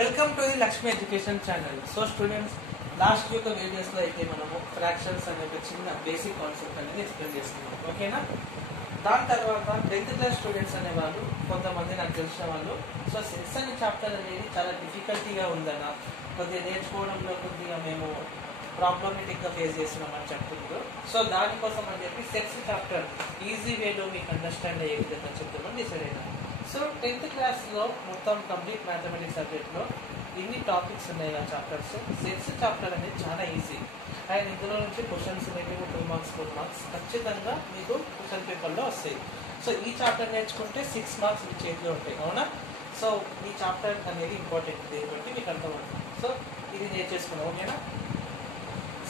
Welcome to the Lakshmi education channel. So students, last యొక్క videos లో అయితే మనము ఫ్రాక్షన్స్ అనే ఒక చిన్న బేసిక్ కాన్సెప్ట్ అనేది ఎక్స్ప్లెయిన్ చేస్తున్నాం. ఓకేనా? దాని తర్వాత 10th క్లాస్ స్టూడెంట్స్ అనే వాళ్ళు కొంతమంది నాకు తెలిసిన వాళ్ళు సో సెట్స్ అనే చాప్టర్ అనేది చాలా డిఫికల్టీగా ఉందన్న, కొద్దిగా నేర్చుకోవడంలో కొద్దిగా మేము ప్రాబ్లమేటిక్ గా ఫేస్ చేస్తున్నామని చెప్తున్నారు. సో దానికోసం అని చెప్పి సెట్స్ చాప్టర్ ఈజీ వేలో మీకు అండర్స్టాండ్ అయ్యే విధంగా చెప్తామని డిసైడ్ అయినా. సో 10th క్లాస్ లో మొత్తం కంప్లీట్ మ్యాథమెటిక్స్ సబ్జెక్ట్ లో ఇన్ని టాపిక్స్ ఉన్నాయి ఆ చాప్టర్స్. సెట్స్ చాప్టర్ అనేది చాలా ఈజీ అండ్ ఇందులో నుంచి క్వశ్చన్స్ అనేవి 2 మార్క్స్ 4 మార్క్స్ ఖచ్చితంగా మీకు క్వశ్చన్ పేపర్లో వస్తాయి. సో ఈ చాప్టర్ నేర్చుకుంటే 6 మార్క్స్ మీ చేతిలో ఉంటాయి. అవునా? సో ఈ చాప్టర్ అనేది ఇంపార్టెంట్, దేనికంటే మీకు అర్థమవుతుంది. సో ఇది నేర్చేసుకున్నాం. ఓకేనా?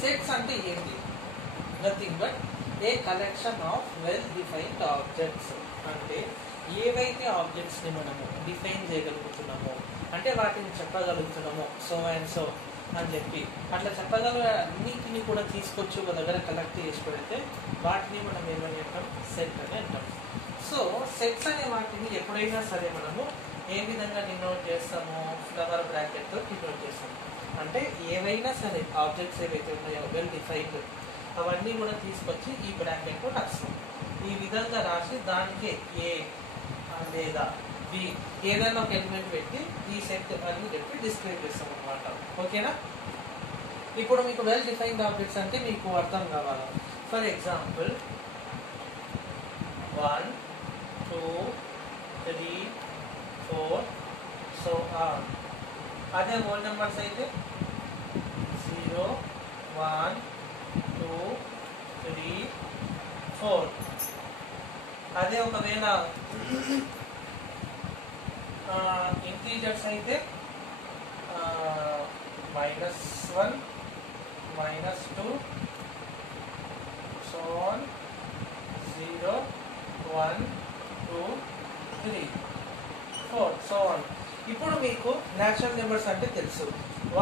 సెట్స్ అంటే ఏంటి? Nothing but A collection of well defined objects. అంటే ఏవైతే ఆబ్జెక్ట్స్ని మనము డిఫైన్ చేయగలుగుతున్నామో, అంటే వాటిని చెప్పగలుగుతున్నామో సో అండ్ సో అని చెప్పి అట్లా చెప్పగల అన్నింటినీ కూడా తీసుకొచ్చి ఒక దగ్గర కలెక్ట్ చేసి పెడితే వాటిని మనం ఏమని అంటాం? సెట్ అని అంటాం. సో సెట్స్ అనే వాటిని ఎప్పుడైనా సరే మనము ఏ విధంగా డినోట్ చేస్తాము? ఫ్లవర్ బ్రాకెట్తో డినోట్ చేస్తాము. అంటే ఏవైనా సరే ఆబ్జెక్ట్స్ ఏవైతే ఉన్నాయో వెల్ డిఫైన్డ్ అవన్నీ కూడా తీసుకొచ్చి ఈ బ్రాకెట్లో రాస్తాం. ఈ విధంగా రాసి దానికి ఏ లేదా బి ఏదైనా ఒక ఎలిమెంట్ పెట్టి ఈ సెట్ అని చెప్పి డిస్క్రైబ్ చేస్తాం అనమాట. ఓకేనా? ఇప్పుడు మీకు వెల్ డిఫైన్డ్ ఆబ్జెక్ట్స్ అంటే మీకు అర్థం కావాలి. For example 1 2 3 4 so on. అదే హోల్ నెంబర్స్ అయితే 0 1 2 3 4. అదే ఒకవేళ ఇంటీజర్స్ అయితే -1 -2 సో ఆన్ 0 1 2 3 4 సో ఆన్. ఇప్పుడు మీకు న్యాచురల్ నెంబర్స్ అంటే తెలుసు.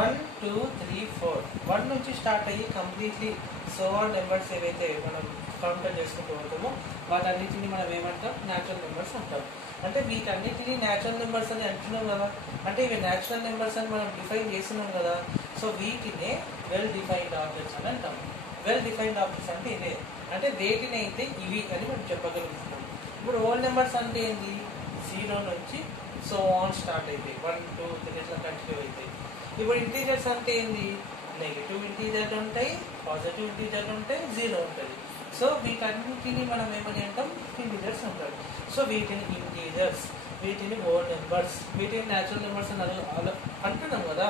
1 2 3 4 1 నుంచి స్టార్ట్ అయ్యి కంప్లీట్లీ సో ఆన్ నెంబర్స్ ఏవైతే మనం కౌంటర్ చేసుకుంటూ పోతామో వాటన్నిటిని మనం ఏమంటాం? న్యాచురల్ నెంబర్స్ అంటాం. అంటే వీటన్నిటిని న్యాచురల్ నెంబర్స్ అని అంటున్నాం కదా, అంటే ఇవి న్యాచురల్ నెంబర్స్ అని మనం డిఫైన్ చేస్తున్నాం కదా. సో వీటినే వెల్ డిఫైన్డ్ ఆబ్జెక్ట్స్ అని అంటాం. వెల్ డిఫైన్డ్ ఆబ్జెక్ట్స్ అంటే ఇదే, అంటే వేటిని అయితే ఇవి అని మనం చెప్పగలుగుతున్నాం. ఇప్పుడు హోల్ నెంబర్స్ అంటే ఏంటి? 0 నుంచి సో ఆన్ స్టార్ట్ అవుతాయి, 1 2 3 ఇట్లా కంటిన్యూ అవుతాయి. ఇప్పుడు ఇంటీజర్స్ అంటే ఏంటి? నెగిటివ్ ఇంటీజర్లు ఉంటాయి, పాజిటివ్ ఇంటీజర్లు ఉంటాయి, 0 ఉంటుంది. సో వీటన్నిటిని మనం ఏమని అంటాం? ఇంటీజర్స్ అంటారు. సో వీటిని ఇంటీజర్స్, వీటిని హోల్ నెంబర్స్, వీటిని న్యాచురల్ నెంబర్స్ అని అంటున్నాం కదా.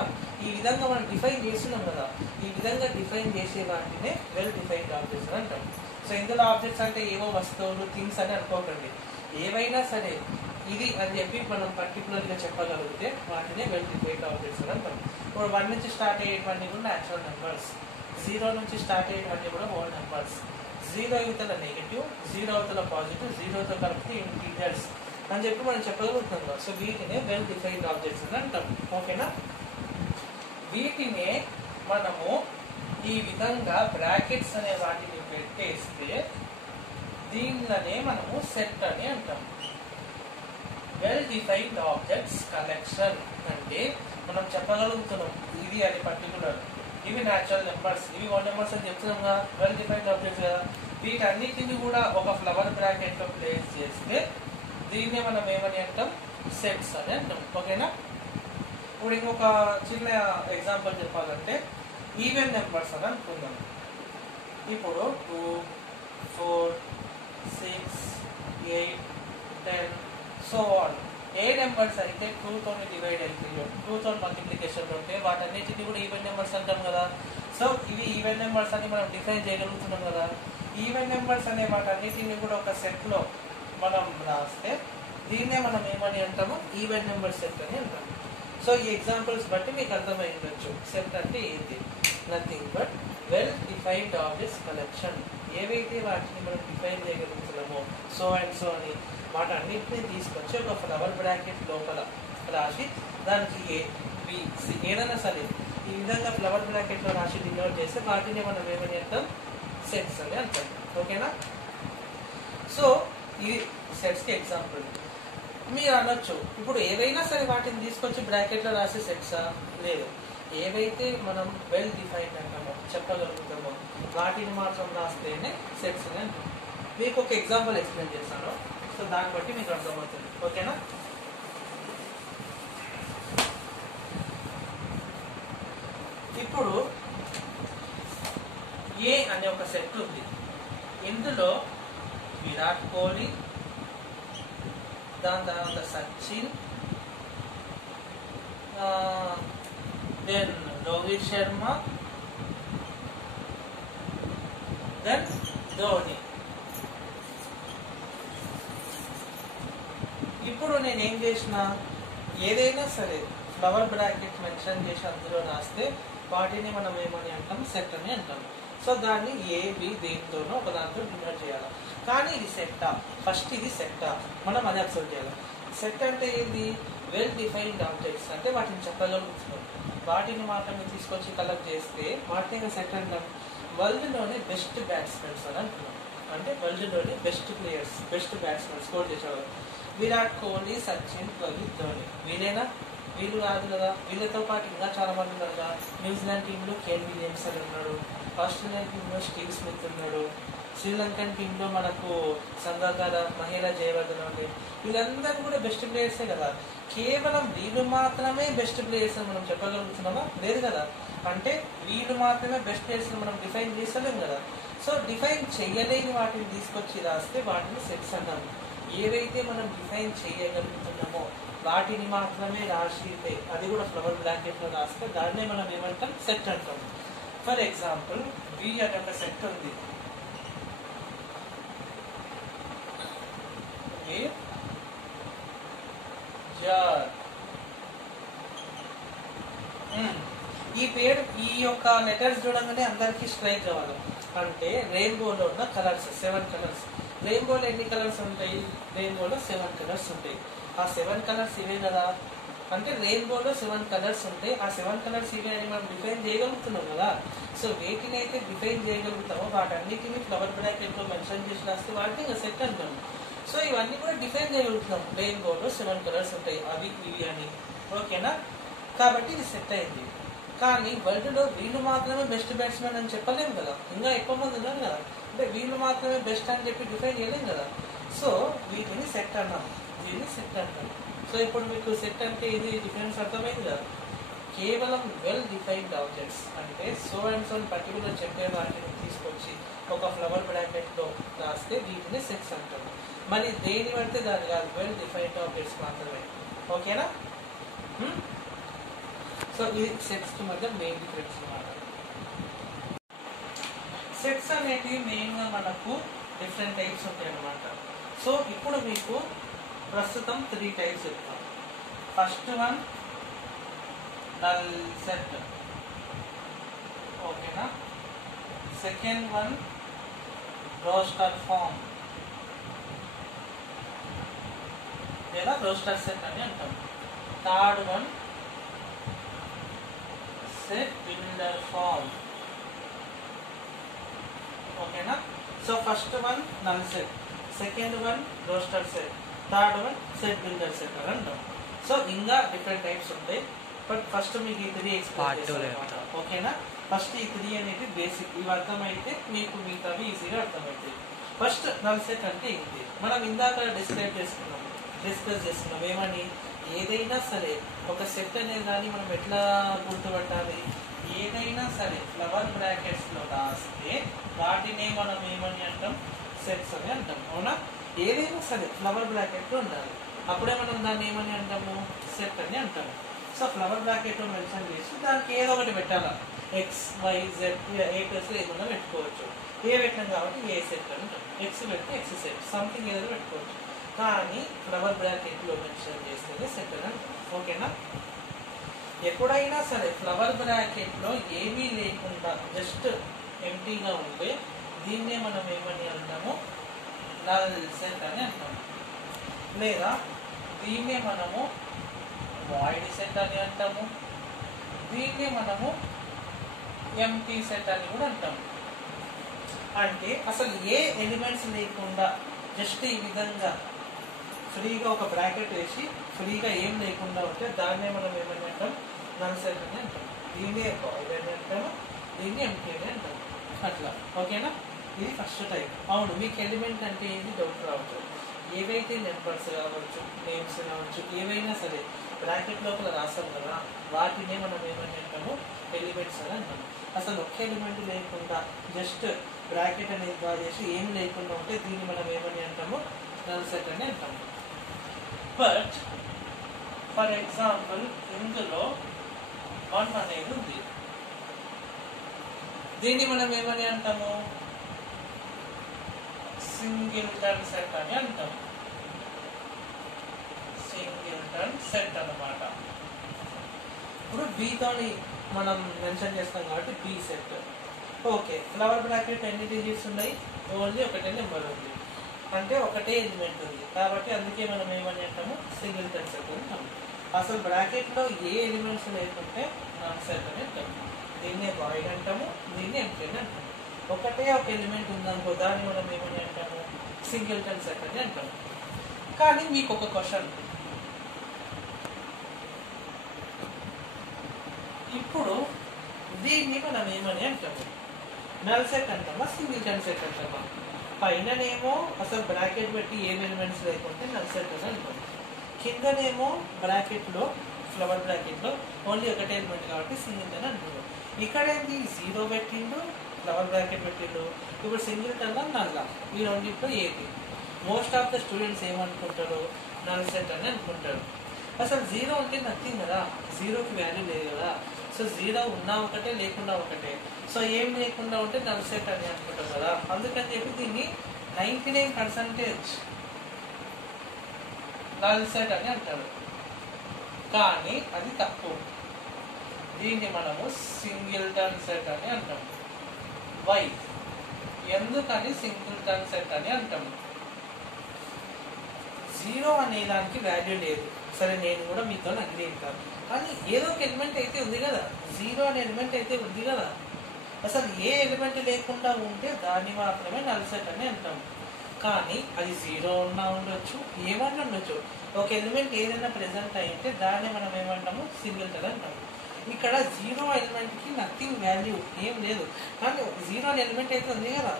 ఈ విధంగా మనం డిఫైన్ చేస్తున్నాం కదా. ఈ విధంగా డిఫైన్ చేసే వాటినే వెల్ డిఫైన్డ్ ఆబ్జెక్ట్స్ అని అంటాం. సో ఇందులో ఆబ్జెక్ట్స్ అంటే ఏవో వస్తువులు, థింగ్స్ అని అనుకోకండి. ఏవైనా సరే ఇది అని చెప్పి మనం పర్టికులర్గా చెప్పగలిగితే వాటినే వెల్ డిఫైన్డ్ ఆబ్జెక్ట్స్ అని అంటాం. ఇప్పుడు 1 నుంచి స్టార్ట్ అయ్యేవన్నీ కూడా న్యాచురల్ నెంబర్స్, 0 నుంచి స్టార్ట్ అయ్యేవన్నీ కూడా హోల్ నెంబర్స్, 0 అవతల నెగిటివ్, 0 అవతల పాజిటివ్, 0తో కలిపి ఇంటీజర్స్ అని చెప్పి మనం చెప్పగలుగుతాం కదా. సో వీటినే వెల్ డిఫైన్డ్ ఆబ్జెక్ట్స్ అని అంటాం. ఓకేనా? వీటినే మనము ఈ విధంగా బ్రాకెట్స్ అనే వాటిని పెట్టేస్తే దీనిలోనే మనము సెట్ అని అంటాం. వెల్ డిఫైన్డ్ ఆబ్జెక్ట్స్ కలెక్షన్ అంటే మనం చెప్పగలుగుతున్నాం ఇది అది పర్టికులర్, ఇవి న్యాచురల్ నెంబర్స్, ఇవి హోల్ నెంబర్స్ అని చెప్తున్నాం కదా. వెల్ డిఫైన్డ్ ఆబ్జెక్ట్స్ కదా. వీటన్నిటిని కూడా ఒక ఫ్లవర్ బ్రాకెట్ లో ప్లేస్ చేస్తే దీన్నే మనం ఏమని అంటాం? సెట్స్ అని అంటాం. ఓకేనా? ఇప్పుడు ఇంకొక చిన్న ఎగ్జాంపుల్ చెప్పాలంటే ఈవెన్ నెంబర్స్ అని అనుకుందాం. ఇప్పుడు 2 4 6 8 10 సో ఆన్. ఏ నెంబర్స్ అయితే 2తో డివైడ్ అవుతాయో, 2తో మల్టిప్లికేషన్ ఉంటే వాటన్నిటిని కూడా ఈవెన్ నెంబర్స్ అంటాం కదా. సో ఇవి ఈవెన్ నెంబర్స్ అని మనం డిఫైన్ చేయగలుగుతున్నాం కదా. ఈవెన్ నెంబర్స్ అనే వాటన్నిటిని కూడా ఒక సెట్లో మనం రాస్తే దీన్నే మనం ఏమని అంటాము? ఈవెన్ నెంబర్ సెట్ అని అంటాము. సో ఈ ఎగ్జాంపుల్స్ బట్టి మీకు అర్థమై ఉండొచ్చు సెట్ అంటే ఏంటి. Nothing but well defined objects collection. ఏవైతే వాటిని మనం డిఫైన్ చేయగలుగుతున్నామో సో అండ్ సో అని వాటన్నిటిని తీసుకొచ్చి ఒక ఫ్లవర్ బ్రాకెట్ లోపల రాసి దానికి ఏ బి సి ఏదైనా సరే ఈ విధంగా ఫ్లవర్ బ్రాకెట్లో రాసి డినోట్ చేస్తే వాటిని మనం ఏమని అంటాం? సెట్స్ అని అంటాం. ఓకేనా? సో ఇది సెట్స్కి ఎగ్జాంపుల్. మీరు అనొచ్చు ఇప్పుడు ఏవైనా సరే వాటిని తీసుకొచ్చి బ్రాకెట్లో రాసే సెట్సా? లేదు. ఏవైతే మనం వెల్ డిఫైన్డ్ అంటామో చెప్పగలుగుతామో వాటిని మాత్రం రాస్తేనే సెట్స్ అని అంటాం. మీకు ఒక ఎగ్జాంపుల్ ఎక్స్ప్లెయిన్ చేస్తాను. సో దాన్ని బట్టి మీకు అర్థమవుతుంది. ఓకేనా? ఇప్పుడు ఏ అనే ఒక సెట్ ఉంది. ఇందులో విరాట్ కోహ్లీ, దాని తర్వాత సచిన్, దెన్ రోహిత్ శర్మ, దెన్ ధోని. ఇప్పుడు నేను ఏం చేసిన, ఏదైనా సరే ఫ్లవర్ బ్రాకెట్ మెన్షన్ చేసి అందులో రాస్తే వాటిని మనం ఏమని అంటాం? సెట్ అని అంటాం. సో దాన్ని ఏ బి దేనితోనో ఒక దాంతో డినోట్ చేయాలి. కానీ ఇది సెట్టా? ఫస్ట్ ఇది సెట్టా మనం అది అబ్జర్వ్ చేయాలి. సెట్ అంటే ఏంది? వెల్ డిఫైన్డ్ ఆబ్జెక్ట్స్ అంటే వాటిని చెప్పగలుగుతున్నాం. వాటిని మాత్రమే తీసుకొచ్చి కలెక్ట్ చేస్తే వాటిని సెట్ అంటాం. వరల్డ్లోనే బెస్ట్ బ్యాట్స్మెన్స్ అని అంటున్నాం. అంటే వరల్డ్లోనే best players, best batsmen score చేసేవారు. విరాట్ కోహ్లీ, సచిన్, రోహిత్, ధోని. వీళ్ళేనా? వీళ్ళు కాదు కదా. వీళ్ళతో పాటు ఇంకా చాలా మంది ఉన్నారు కదా. న్యూజిలాండ్ టీంలో కేన్ విలియమ్సన్ ఉన్నాడు, ఆస్ట్రేలియన్ టీంలో స్టీవ్ స్మిత్ ఉన్నాడు, శ్రీలంకన్ టీంలో మనకు సంగకార, మహిళా జయవర్ధన్ ఉంది. వీళ్ళందరూ కూడా బెస్ట్ ప్లేయర్సే కదా. కేవలం వీళ్ళు మాత్రమే బెస్ట్ ప్లేయర్స్ అని మనం చెప్పగలుగుతున్నామా? లేదు కదా. అంటే వీళ్ళు మాత్రమే బెస్ట్ ప్లేయర్స్ మనం డిఫైన్ చేస్తలేము కదా. సో డిఫైన్ చేయలేని వాటిని తీసుకొచ్చి రాస్తే వాటిని సెట్స్ అంటాము. ఏవైతే మనం డిఫైన్ చేయగలుగుతున్నామో వాటిని మాత్రమే రాసితే, అది కూడా ఫ్లవర్ బ్రాకెట్లో రాస్తే దాన్నే మనం ఏమంటాం? సెట్ అంటాం. ఫర్ ఎగ్జాంపుల్ వి అనే ఒక సెట్ ఉంది. ఈ పేరు, ఈ యొక్క లెటర్స్ చూడంగానే అందరికి స్ట్రైక్ కావాలి. అంటే రెయిన్బోలో ఉన్న కలర్స్ 7 కలర్స్. రెయిన్బోలో ఎన్ని కలర్స్ ఉంటాయి? రెయిన్బోలో 7 కలర్స్ ఉంటాయి. ఆ 7 కలర్స్ ఇవే కదా. అంటే రెయిన్బోలో 7 కలర్స్ ఉంటాయి. ఆ 7 కలర్స్ ఇవే అని మనం డిఫైన్ చేయగలుగుతున్నాం కదా. సో వేటిని అయితే డిఫైన్ చేయగలుగుతామో వాటన్నిటిని ఫ్లవర్ బ్రాకెట్లో మెన్షన్ చేసి రాస్తే వాటిని ఇంకా సెట్ అంటాం. సో ఇవన్నీ కూడా డిఫైన్ చేయగలుగుతున్నాం. రెయిన్బోలో 7 కలర్స్ ఉంటాయి, అవి ఇవి అని. ఓకేనా? కాబట్టి ఇది సెట్ అయింది. కానీ వరల్డ్లో వీళ్ళు మాత్రమే బెస్ట్ బ్యాట్స్మెన్ అని చెప్పలేము కదా. ఇంకా ఎక్కువ మంది ఉన్నారు కదా. అంటే వీళ్ళు మాత్రమే బెస్ట్ అని చెప్పి డిఫైన్ చేయలేము కదా. సో వీటిని సెట్ అన్నాం, వీటిని సెట్ అంటాం. సో ఇప్పుడు మీకు సెట్ అంటే ఇది డిఫరెన్స్ అర్థమైంది కదా. కేవలం వెల్ డిఫైన్డ్ ఆబ్జెక్ట్స్ అంటే సో అండ్ సో పర్టికులర్ చెప్పే వాటిని తీసుకొచ్చి ఒక ఫ్లవర్ బ్రాకెట్లో రాస్తే వీటిని సెట్స్ అంటాం. మరి దేని పడితే దాని కాదు, వెల్ డిఫైన్డ్ ఆబ్జెక్ట్స్ మాత్రమే. ఓకేనా? సో ఇది సెట్స్ కి మధ్య మెయిన్ డిఫరెన్స్ అన్నమాట. సెట్స్ అనేటివి మెయిన్గా మనకు డిఫరెంట్ టైప్స్ ఉంటాయి అన్నమాట. సో ఇప్పుడు మీకు ప్రస్తుతం 3 టైప్స్ చెప్తాం. First one null set. ఓకేనా? సెకండ్ వన్ రోస్టర్ ఫామ్ లేదా రోస్టర్ సెట్ అని అంటాం. Third one set builder form. ఓకేనా? So first one null set, second one roster set, third one set builder set అని అంటాం. సో ఇంకా different types ఉంటాయి. But first మీకు ఈ 3 ఎక్స్ప్లెయిన్ చేస్తాను. ఓకేనా? ఫస్ట్ ఈ 3 అనేది బేసిక్. ఇవి అర్థమైతే మీకు మిగతావి ఈజీగా అర్థమవుతాయి. ఫస్ట్ నల్ సెట్ అంటే ఇది మనం ఇందాక డిస్కస్ చేసుకున్నాం. ఏమని? ఏదైనా సరే ఒక సెట్ అనేది దాన్ని మనం ఎట్లా గుర్తుపట్టాలి? ఏదైనా సరే ఫ్లవర్ బ్రాకెట్స్లో రాస్తే వాటినే మనం ఏమని అంటాం? సెట్స్ అని అంటాం. అవునా? ఏదైనా సరే ఫ్లవర్ బ్రాకెట్లో ఉండాలి, అప్పుడే మనం దాన్ని ఏమని అంటాము? సెట్ అని అంటాము. సో ఫ్లవర్ బ్రాకెట్లో మెన్షన్ చేసి దానికి ఏదో ఒకటి పెట్టాలా. ఎక్స్, వై, జెడ్, ఏ ప్లస్లో ఏమైనా పెట్టుకోవచ్చు. ఏ పెట్టినాం కాబట్టి ఏ సెట్ అని అంటాం. ఎక్స్ పెడితే ఎక్స్ సెట్, సంథింగ్ ఏదైనా పెట్టుకోవచ్చు. కానీ ఫ్లవర్ బ్రాకెట్లో మెన్షన్ చేస్తేనే సెట్ అని అంటాం. ఓకేనా? ఎప్పుడైనా సరే ఫ్లవర్ బ్రాకెట్లో ఏమీ లేకుండా జస్ట్ ఎంటీగా ఉంటే దీన్నే మనం ఏమని అంటాము? నల్ సెట్ అని అంటాము. లేదా దీన్నే మనము వాయిడ్ సెట్ అని అంటాము. దీన్నే మనము ఎంటీ సెట్ అని కూడా అంటాము. అంటే అసలు ఏ ఎలిమెంట్స్ లేకుండా జస్ట్ ఈ విధంగా ఫ్రీగా ఒక బ్రాకెట్ వేసి ఫ్రీగా ఏం లేకుండా ఉంటే దాన్నే మనం ఏమని అంటాం, నల్ సెట్ అని అంటాం. దీన్ని వాయిడ్ అంటాము, దీన్ని ఎంటీ అని అంటాం. అట్లా ఓకేనా. ఇది ఫస్ట్ టైప్. అవును, మీకు ఎలిమెంట్ అంటే ఏంటి డౌట్ రావచ్చు. ఏవైతే నెంబర్స్ కావచ్చు, నేమ్స్ కావచ్చు, ఏవైనా సరే బ్రాకెట్ లోపల రాస్తాం కదా, వాటినే మనం ఏమని అంటాము, ఎలిమెంట్స్ అని అంటాము. అసలు ఒక్క ఎలిమెంట్ లేకుండా జస్ట్ బ్రాకెట్ అనేది డ్రా చేసి ఏం లేకుండా ఉంటే దీన్ని మనం ఏమని అంటాము, నల్ సెట్ అని అంటాము. బట్ ఫర్ ఎగ్జాంపుల్ ఇందులో 1 అనేది ఉంది, దీన్ని మనం ఏమని అంటాము, సింగిల్టన్ సెట్ అని అంటాం. సింగిల్టన్ సెట్ అన్నమాట. ఇప్పుడు బీతోని మనం మెన్షన్ చేస్తాం కాబట్టి B set. Okay, flower bracket ఎన్ని డిజిట్స్ ఉన్నాయి, ఓన్లీ ఒకటే నెంబర్ ఉంది, అంటే ఒకటే ఎలిమెంట్ ఉంది కాబట్టి అందుకే మనం ఏమని అంటాము, సింగిల్టన్ సెట్ అంటాము. అసలు బ్రాకెట్ లో ఏ ఎలిమెంట్స్ లేకుంటే నల్ సెట్ అని అంటాము. దీన్నే వాయిడ్ అంటాము, దీన్ని ఎంటీ అని అంటాము. ఒకటే ఒక ఎలిమెంట్ ఉందనుకో దాన్ని మనం ఏమని అంటాము, సింగిల్టన్ సెట్ అని అంటాము. కానీ మీకు ఒక క్వశ్చన్, ఇప్పుడు దీన్ని మనం ఏమని అంటాము, నల్ సెట్ అంటామా, సింగిల్టన్ సెట్ అంటామా? పైననేమో అసలు బ్రాకెట్ పెట్టి ఏం ఎలిమెంట్స్ లేకుంటే నల్ సెట్ అని అంటాము, కిందనేమో బ్రాకెట్ లో ఫ్లవర్ బ్రాకెట్ లో ఓన్లీ ఒకటే ఎలిమెంట్ కాబట్టి సింగిల్టన్ అంటారు. ఇక్కడ ఏంటి, 0 పెట్టిండు, ఫ్లవర్ బ్రాకెట్ పెట్టిండు. ఇప్పుడు సింగిల్టన్ నల్లా, ఈ రెండింటిలో ఏది? మోస్ట్ ఆఫ్ ద స్టూడెంట్స్ ఏమనుకుంటారు, నల్ సెట్ అని అనుకుంటారు. అసలు 0 అంటే నథింగ్ కదా, 0కి వాల్యూ లేదు కదా. సో 0 ఉన్నా ఒకటే, లేకుండా ఒకటే. సో ఏం లేకుండా ఉంటే నల్ సెట్ అని అనుకుంటారు కదా. అందుకని చెప్పి దీన్ని 99% నల్ సెట్ అని అంటారు. కానీ అది తప్పు. దీన్ని మనము సింగిల్టన్ సెట్ అని అంటాము. వై? ఎందుకని సింగిల్టన్ సెట్ అని అంటాము? 0 అనే దానికి వాల్యూ లేదు, సరే నేను కూడా మీతో అగ్రీ అవుతాను. కానీ ఏదో ఒక ఎలిమెంట్ అయితే ఉంది కదా, 0 అనే ఎలిమెంట్ అయితే ఉంది కదా. అసలు ఏ ఎలిమెంట్ లేకుండా ఉంటే దాన్ని మాత్రమే నల్ సెట్ అని అంటాము. కానీ అది 0 ఉన్నా ఉండొచ్చు, ఏమన్నా ఉండొచ్చు. ఒక ఎలిమెంట్ ఏదైనా ప్రెసెంట్ అయితే దాన్ని మనం ఏమంటాము, సింగిల్టన్ అంటాము. ఇక్కడ 0 ఎలిమెంట్ కి నథింగ్ వాల్యూ ఏం లేదు, కానీ 0 అనే ఎలిమెంట్ అయితే ఉంది కదా.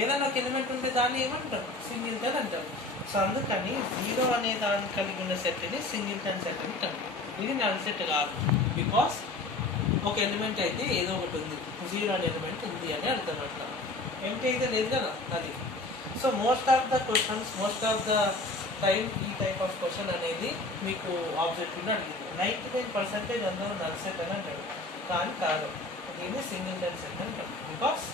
ఏదైనా ఒక ఎలిమెంట్ ఉంటే దాన్ని ఏమంటాం, సింగిల్టన్ అంటాం. సో అందుకని 0 అనే దాన్ని కలిగి ఉన్న సెట్ని సింగిల్టన్ సెట్ అంటాం. ఇది నల్ సెట్ కాదు, బికాస్ ఒక ఎలిమెంట్ అయితే ఏదో ఒకటి ఉంది, 0 అనే ఎలిమెంట్ ఉంది అని అర్థం. అట్లా ఎంటీ అయితే లేదు కదా అది. So most of the questions, most of the time ఈ టైప్ ఆఫ్ క్వశ్చన్ అనేది మీకు ఆబ్జెక్టివ్లో అడిగింది. 99% అందరూ నల్ సెట్ అని అంటాడు, కానీ కాదు, దీన్ని సింగిల్టన్ సెట్ అంటాడు. బికాస్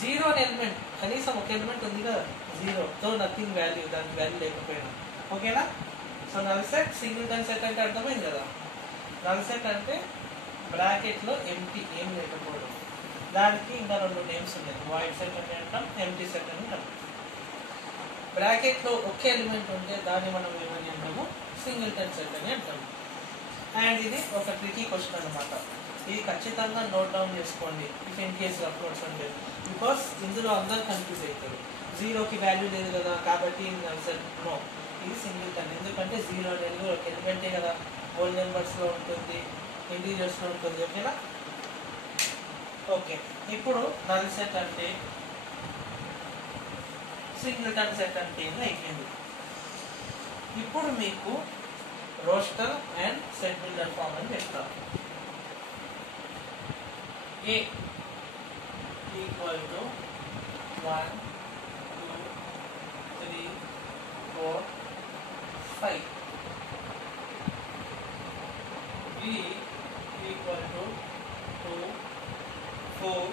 0 అనే ఎలిమెంట్, కనీసం ఒక ఎలిమెంట్ ఉంది కదా, 0తో నథింగ్ వాల్యూ, దానికి వాల్యూ లేకపోయినా. ఓకేనా. So null set, singleton set అంటే అర్థమైంది కదా. నల్ సెట్ అంటే బ్రాకెట్లో ఎంటీ, ఏం లేకపోవడం. దానికి ఇంకా 2 నేమ్స్ ఉన్నాయి, వాయిడ్ సెట్ అని అంటాం, ఎంటీ సెట్ అని అంటాం. బ్రాకెట్లో ఒకే ఎలిమెంట్ ఉంటే దాన్ని మనం ఏమని అంటాము, సింగిల్టన్ సెట్ అని అంటాము. అండ్ ఇది ఒక ట్రికీ క్వశ్చన్ అనమాట. ఇది ఖచ్చితంగా నోట్ డౌన్ చేసుకోండి if in case rough notes ఉంటే, బికాస్ ఇందులో అందరూ కన్ఫ్యూజ్ అవుతారు. 0కి వాల్యూ లేదు కదా కాబట్టి నల్ సెట్. నో, ఇది సింగిల్టన్. ఎందుకంటే 0 అనేది ఒక ఎలిమెంటే కదా, హోల్ నెంబర్స్లో ఉంటుంది, ఇంటీజర్స్లో ఉంటుంది. ఓకేనా. ఓకే, ఇప్పుడు నల్ సెట్ అంటే, సింగిల్టన్ సెట్ అంటే అయిపోయింది. ఇప్పుడు మీకు roster and set builder form అని చెప్తాను. A equal to 1, 2, 3, 4, 5. B equal to 2, 4,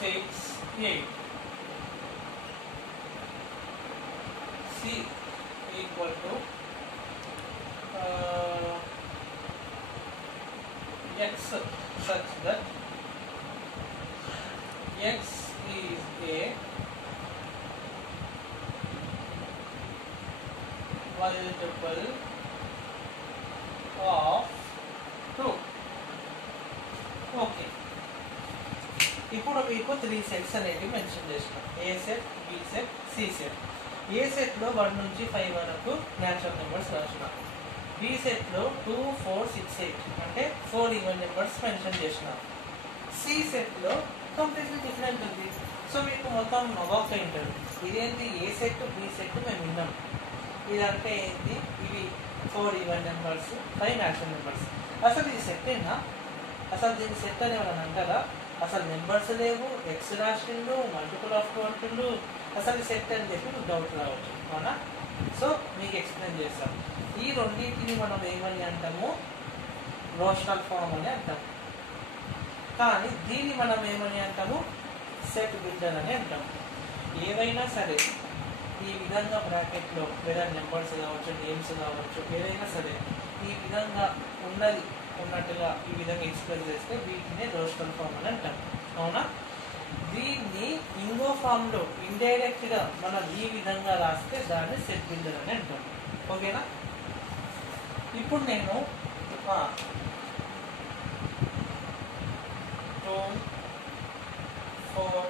6, 8. C equal to X such that X is a multiple of 2. Okay, ఇప్పుడు మీకు 3 సెట్స్ అనేవి మెన్షన్ చేసినాం, A set, B set, C set. A సెట్లో 1 నుంచి 5 వరకు natural numbers రాసిన, బి సెట్లో 2, 4, 6, 8 అంటే 4 ఈవెన్ నెంబర్స్ మెన్షన్ చేసిన, సి సెట్లో కంప్లీట్లీ డిఫరెంట్ ఉంది. సో మీకు మొత్తం అవాక్ అయింటారు. ఇదేంటి ఏ సెట్ బి సెట్ మేము విన్నాం, ఇదంటే ఏంటి, ఇవి 4 ఈవెన్ నెంబర్స్ 5 న్యాచురల్ నెంబర్స్. అసలు ఇది సెట్ అయినా, అసలు దీన్ని సెట్ అని ఎవరైనా అంటారా? అసలు నెంబర్స్ లేవు, ఎక్స్ రాసిండు, మల్టిపుల్ ఆఫ్ 2 అంటుండు, అసలు సెట్ అని చెప్పి మీకు డౌట్ రావచ్చు, అవునా? సో మీకు ఎక్స్ప్లెయిన్ చేస్తాం. ఈ రెండింటిని మనం ఏమని అంటాము, రోస్టల్ ఫామ్ అని అంటాము. కానీ దీన్ని మనం ఏమని అంటాము, సెట్ బిల్డర్ అని అంటాము. ఏవైనా సరే ఈ విధంగా బ్రాకెట్లో లేదా నెంబర్స్ కావచ్చు, నేమ్స్ కావచ్చు, ఏదైనా సరే ఈ విధంగా ఉన్నట్టుగా ఈ విధంగా ఎక్స్ప్రెస్ చేస్తే వీటిని రోస్టల్ ఫామ్ అని అంటాం, అవునా? దీన్ని ఇంకో ఫామ్లో ఇండైరెక్ట్గా మనం ఈ విధంగా రాస్తే దాన్ని సెట్ బిల్డర్ అని అంటాం, ఓకేనా? ఇప్పుడు నేను 2, 4,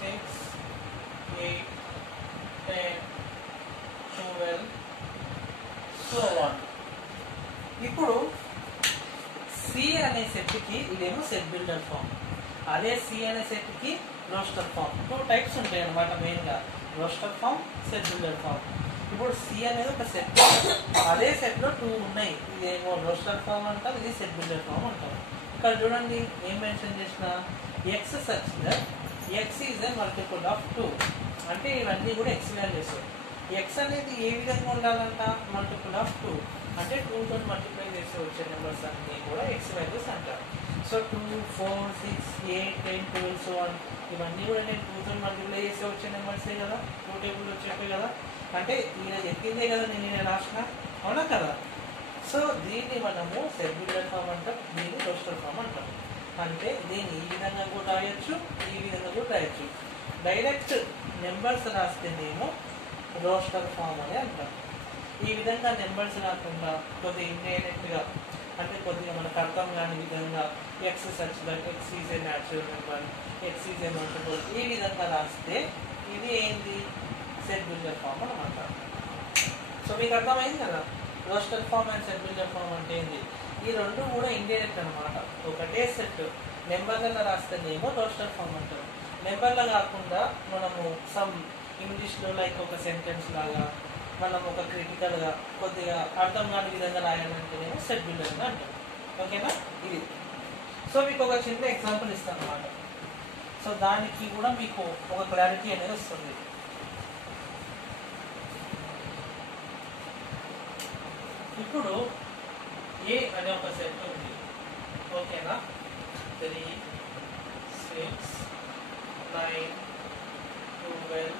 6, 8, 10, 12 సో ఆన్. ఇప్పుడు సి అనే సెట్కి ఇదేమో సెట్ బిల్డర్ ఫామ్, అదే సి అనే సెట్కి రోస్టర్ ఫామ్. 2 టైప్స్ ఉంటాయి అన్నమాట మెయిన్గా, roster form, set builder form. ఇప్పుడు సి అనేది ఒక సెట్, అదే సెట్లో 2 ఉన్నాయి, ఇదేమో రోస్టర్ ఫామ్ అంటాం, ఇది సెట్ బిల్డర్ ఫామ్ అంటాం. ఇక్కడ చూడండి ఏం మెన్షన్ చేసిన, X such that x is a multiple of 2 అంటే ఇవన్నీ కూడా ఎక్స్ వాల్యూస్. ఎక్స్ అనేది ఏ విధంగా ఉండాలంట, మల్టిపుల్ ఆఫ్ 2 అంటే 2తో మల్టిప్లై చేసి వచ్చే నెంబర్స్ అన్నీ కూడా ఎక్స్ వాల్యూస్ అంటారు. సో 2, 4, 6, 8, 10, 12 సో ఆన్ ఇవన్నీ కూడా నేను 2తో మల్టిప్లై చేసి వచ్చే నెంబర్సే కదా, 2 టేబుల్ వచ్చేవి కదా, అంటే ఈయన చెప్పిందే కదా నేను రాసిన, అవునా కదా? సో దీన్ని మనము సెట్ బిల్డర్ ఫామ్ అంటాం, దీన్ని రోస్టర్ ఫామ్ అంటాం. అంటే దీన్ని ఈ విధంగా కూడా రాయొచ్చు, ఈ విధంగా కూడా రాయొచ్చు. డైరెక్ట్ నెంబర్స్ రాస్తేనేమో రోస్టర్ ఫామ్ అని అంటాం. ఈ విధంగా నెంబర్స్ రాకుండా కొద్దిగా ఇండైరెక్ట్గా అంటే కొద్దిగా మనకు అర్థం కాని విధంగా x such that x is a natural number, x is a multiple ఈ విధంగా రాస్తే ఇది ఏంటి, సెట్ బిల్డర్ ఫామ్ అనమాట. సో మీకు అర్థమైంది కదా, roster form and set builder form అంటే ఏంటి. ఈ రెండు కూడా ఇండైరెక్ట్ అనమాట. ఒకటే సెట్ నెంబర్లలో రాస్తేనేమో రోస్టర్ ఫామ్ అంటారు, నెంబర్లో కాకుండా మనము సమ్ ఇంగ్లీష్లో లైక్ ఒక సెంటెన్స్ లాగా మనం ఒక క్రిటికల్గా కొద్దిగా అర్థం కాని విధంగా రాయాలంటేనేమో సెట్ బిల్డర్ అని అంటాం, ఓకేనా? ఇది సో మీకు ఒక చిన్న ఎగ్జాంపుల్ ఇస్తాను అన్నమాట. సో దానికి కూడా మీకు ఒక క్లారిటీ అనేది వస్తుంది. ఇప్పుడు ఏ అనే ఒక సెట్ ఉంది, ఓకేనా? 3, 6, 9, 12,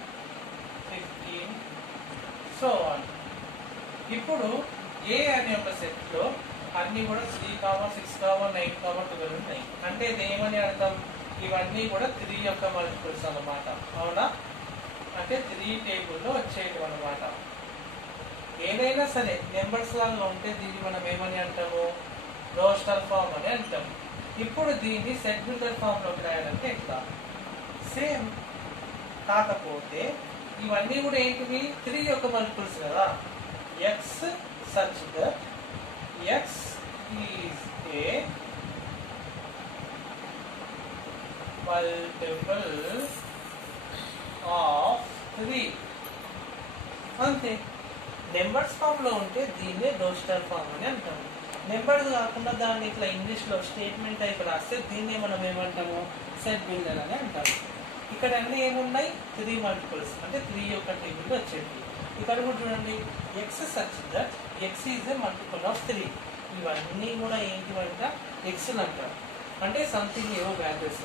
15 సో ఆన్. ఇప్పుడు ఏ అనే ఒక సెట్లో అన్నీ కూడా 3, 6, 9, 12 ఉన్నాయి. అంటే ఇది ఏమని అర్థం, ఇవన్నీ కూడా 3 యొక్క మల్టిపుల్స్ అన్నమాట, అవునా? అంటే 3 టేబుల్లో వచ్చేయడం అనమాట. ఏదైనా సరే నెంబర్స్ లాగా ఉంటే దీన్ని మనం ఏమని అంటాము, రోస్టర్ ఫామ్ అని అంటాం. ఇప్పుడు దీన్ని సెట్ బిల్డర్ ఫామ్ లోకి రాయాలంటే ఎట్లా, సేమ్. కాకపోతే ఇవన్నీ కూడా ఏంటివి, 3 యొక్క మల్టిపుల్స్ కదా. X such that x is a multiple of 3 అంతే. నెంబర్స్ ఫామ్ లో ఉంటే దీన్నే రోస్టర్ ఫామ్ అని అంటాము. నెంబర్స్ కాకుండా దాన్ని ఇట్లా ఇంగ్లీష్లో స్టేట్మెంట్ టైప్ రాస్తే దీన్ని మనం ఏమంటాము, సెట్ బిల్డర్ అని అంటాము. ఇక్కడ అన్నీ ఏమున్నాయి, 3 మల్టిపుల్స్ అంటే 3 యొక్క టేబుల్ వచ్చేది. ఇక్కడ కూడా చూడండి, X such that x is a multiple of 3 ఇవన్నీ కూడా ఏంటివంట, ఎక్స్ అంటారు. అంటే సంథింగ్ ఏవో వాల్యూస్,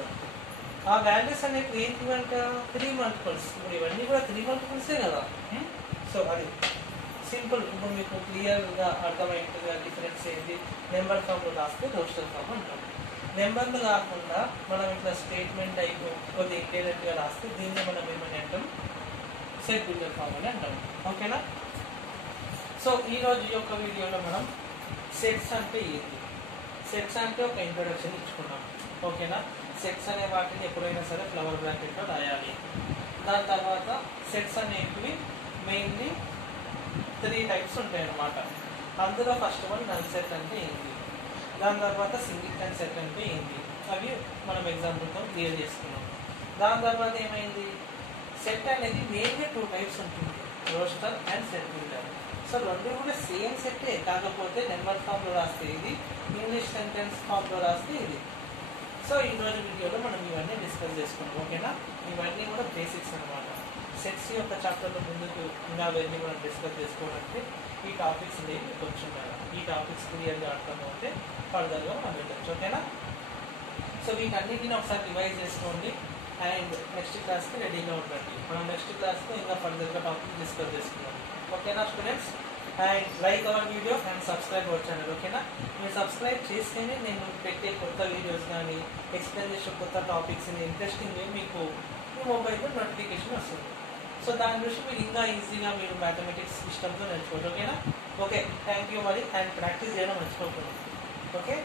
ఆ వాల్యూస్ అనేవి ఏంటివంట, 3 మల్టిపుల్స్. ఇప్పుడు ఇవన్నీ కూడా 3 మల్టిపుల్సే కదా. సో అది సింపుల్. ఇప్పుడు మీకు క్లియర్గా అర్థమైందిగా డిఫరెన్స్ ఏంటి, నెంబర్ ఫామ్లో రాస్తే రోస్టర్ ఫామ్ అంటాం. నెంబర్లు కాకుండా మనం ఇట్లా స్టేట్మెంట్ అయిపో కొద్దిగా ఇండైరెక్ట్గా రాస్తే దీన్ని మనం ఏమని అంటాం, సెట్ బిల్డర్ ఫామ్ అని అంటాం, ఓకేనా? సో ఈరోజు ఈ యొక్క వీడియోలో మనం సెట్స్ అంటే ఏంటి, సెట్స్ అంటే ఒక ఇంట్రొడక్షన్ ఇచ్చుకున్నాం, ఓకేనా? సెట్స్ అనే వాటిని ఎప్పుడైనా సరే ఫ్లవర్ బ్రాకెట్లో రాయాలి. దాని తర్వాత సెట్స్ అనేటివి మెయిన్లీ 3 టైప్స్ ఉంటాయి అన్నమాట. అందులో ఫస్ట్ వన్ నల్ సెట్ అంటే ఏంటి, దాని తర్వాత సింగిల్టన్ సెట్ అంటే ఏంటి, అవి మనం ఎగ్జాంపుల్తో క్లియర్ చేసుకున్నాం. దాని తర్వాత ఏమైంది, సెట్ అనేది మెయిన్గా 2 టైప్స్ ఉంటుంది, roster and set builder. So రెండు కూడా సేమ్ సెట్టే, కాకపోతే నెంబర్ ఫామ్లో రాస్తే ఇది, ఇంగ్లీష్ సెంటెన్స్ ఫామ్లో రాస్తే ఇది. సో ఈరోజు వీడియోలో మనం ఇవన్నీ డిస్కస్ చేసుకున్నాం. ఓకేనా, ఇవన్నీ కూడా బేసిక్స్ అనమాట. సెట్స్ యొక్క చాప్టర్లో ముందుకు ఇంకా అవన్నీ మనం డిస్కస్ చేసుకోవాలంటే ఈ టాపిక్స్ అనేవి కొంచెం ఈ టాపిక్స్ క్లియర్గా అర్థమవుతే ఫర్దర్గా మనం వెళ్ళచ్చు. ఓకేనా, సో వీటన్నిటిని ఒకసారి రివైజ్ చేసుకోండి అండ్ నెక్స్ట్ క్లాస్కి రెడీగా ఉండండి. మనం నెక్స్ట్ క్లాస్లో ఇంకా ఫర్దర్గా టాపిక్ డిస్కస్ చేసుకున్నాం. ఓకేనా students, and like our video and subscribe our channel. ఓకేనా, మీరు సబ్స్క్రైబ్ చేస్తేనే నేను పెట్టే కొత్త వీడియోస్ కానీ ఎక్స్ప్లెయిన్ చేసే కొత్త టాపిక్స్ని ఇంట్రెస్టింగ్ మీకు మీ మొబైల్లో నోటిఫికేషన్ వస్తుంది. సో దాని గురించి మీరు ఇంకా ఈజీగా మీరు మ్యాథమెటిక్స్ సిస్టమ్తో నేర్చుకోవచ్చు. ఓకేనా, ఓకే, థ్యాంక్ యూ మరి, అండ్ ప్రాక్టీస్ చేయడం మర్చిపోతున్నాను. ఓకే.